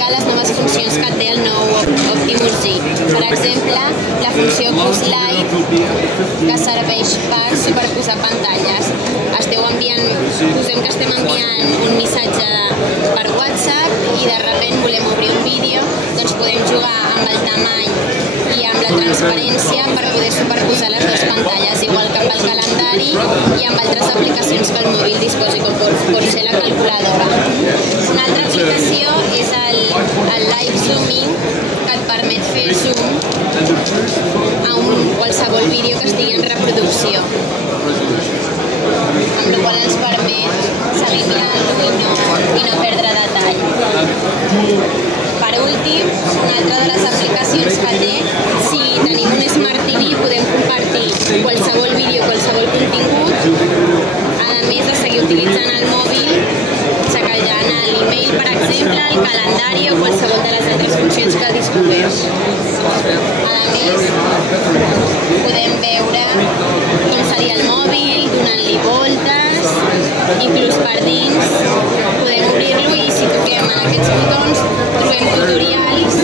explicar les noves funcions que té el nou Optimus G. Per exemple, la funció Push Light, que serveix per superposar pantalles. Posem que estem enviant un missatge per WhatsApp i de sobte volem obrir un vídeo, doncs podem jugar amb el tamany i amb la transparència per poder superposar les dues pantalles, igual que amb el calendari i amb altres aplicacions que el mòbil disposi, com pot ser la calculadora. Una altra aplicació és el live zooming, que et permet fer zoom a qualsevol vídeo que estigui en reproducció, amb la qual ens permet seguir mirant-lo i no perdre detall. Per últim, una altra de les aplicacions que té, si tenim un Smart TV podem compartir qualsevol vídeo, qualsevol contingut, a més de seguir utilitzant el mòbil, saquejant l'email, per exemple, el calendari o qualsevol de les altres funcions que disposem. A més, podem veure com seria el mòbil, donant-li voltes, inclús per dins, podem obrir-lo i si toquem en aquests botons trobem tutorials